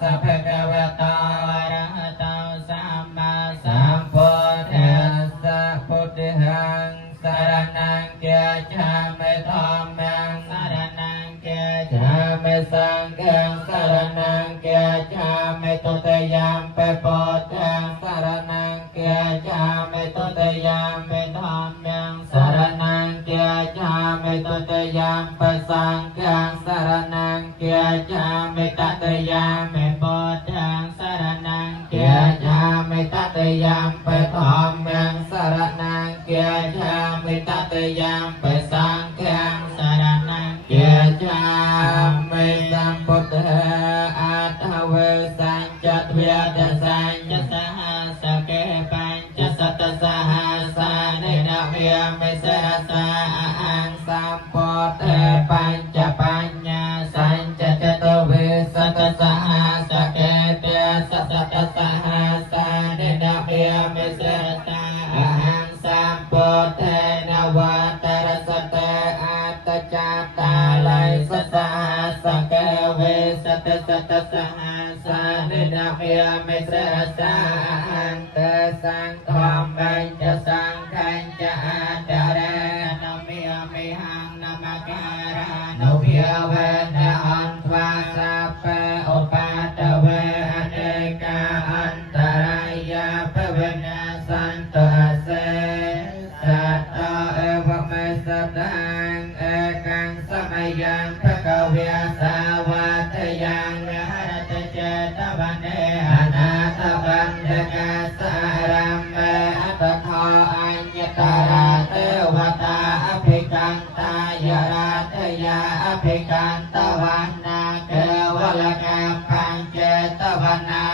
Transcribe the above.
สัพพะวะโตอะระหะโตสัมมาสัมพุทธัสสะพุทธังสรณังคัจฉามิธัมมังสรณังคัจฉามิสังฆังสรณังคัจฉามิตุติยัมปิพุทธังสรณังคัจฉามิตุติยัมปิธัมมังสรณังคัจฉามิตุติยัมปิสังฆังสรณังคัจฉามิตติยัมปิพุทธังสรณังคัจฉามิตติยัมปิธัมมังสรณังคัจฉามิตติยัมปิสังฆังสรณังคัจฉามิสัมพุทธะอัตถเวสัญจทเวทสัญจสหัสเกปัญจสัตตสหัสสะเนนะเวียมิเสรสะอังสัมพุทธะปัญจปัญญาสัญจจตเวสัตตสหัสสเกเตสัตตสหัสสะเนนะเวียมิเสรสะอังสัมพุทธะนวัตรสเตอัตตจัตตาลัยสัสหัสสเกเวสัตตสหัสสะเนนะเวียมิเสรสะอันเตสังฆัมมัญจสังฆัญจอาจาระนะเมียมิหังนามาการานุเพียเวนะอันวาสัพเพอุปาทเวอเนกาอันตรายาภเวนะสันตุเสสัตตะเอวเมสัตตังเอกังสมัยยังภะคะเวสาวะทยังมหรตเจตวันเนอนาตบันเดกาสารัมเมอัตถะอัญญตาราเทวตาอภิกันตายราธยาอภิกันตวันนาเกวลกาปัญเจตวนา